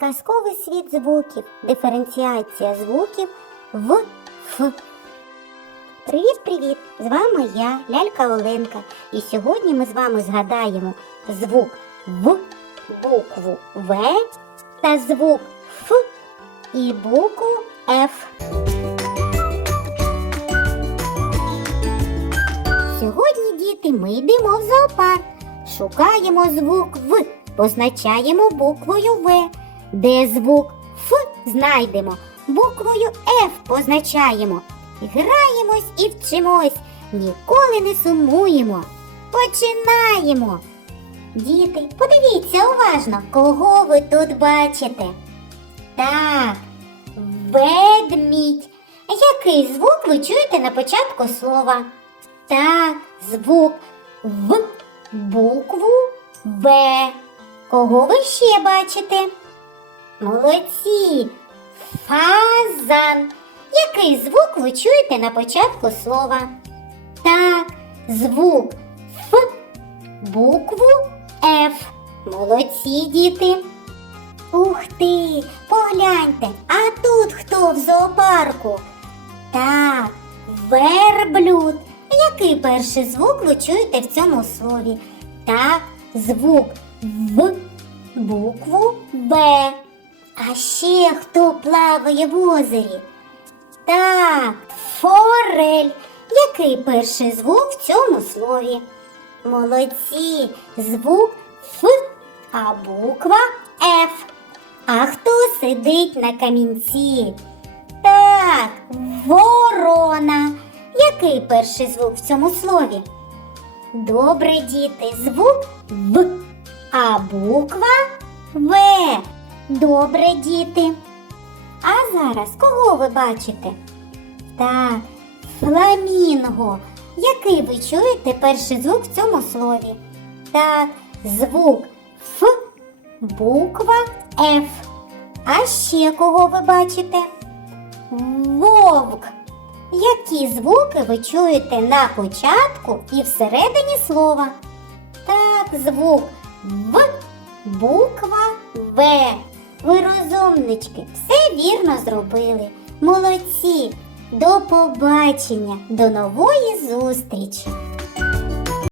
Казковий світ звуків. Диференціація звуків в Ф. Привіт-привіт! З вами я, лялька Оленка. І сьогодні ми з вами згадаємо звук В, букву В та звук Ф і букву Ф. Сьогодні, діти, ми йдемо в зоопарк. Шукаємо звук В, позначаємо буквою В. Де звук Ф знайдемо, буквою Ф позначаємо. Граємось і вчимось, ніколи не сумуємо. Починаємо. Діти, подивіться уважно, кого ви тут бачите. Так, ведмідь. Який звук ви чуєте на початку слова? Так, звук В, букву В. Кого ви ще бачите? Молодці! Фазан. Який звук ви чуєте на початку слова? Так, звук Ф, букву Ф. Молодці, діти. Ух ти! Погляньте, а тут хто в зоопарку? Так, верблюд. Який перший звук ви чуєте в цьому слові? Так, звук В, букву Б. А ще хто плаває в озері? Так, форель. Який перший звук в цьому слові? Молодці, звук Ф, а буква Ф. А хто сидить на камінці? Так, ворона. Який перший звук в цьому слові? Добре, діти, звук В, а буква В. Добре, діти. А зараз кого ви бачите? Так, фламінго. Який ви чуєте перший звук в цьому слові? Так, звук Ф, буква Ф. А ще кого ви бачите? Вовк. Які звуки ви чуєте на початку і всередині слова? Так, звук В, буква В. Ви розумнички, все вірно зробили. Молодці! До побачення, до нової зустрічі!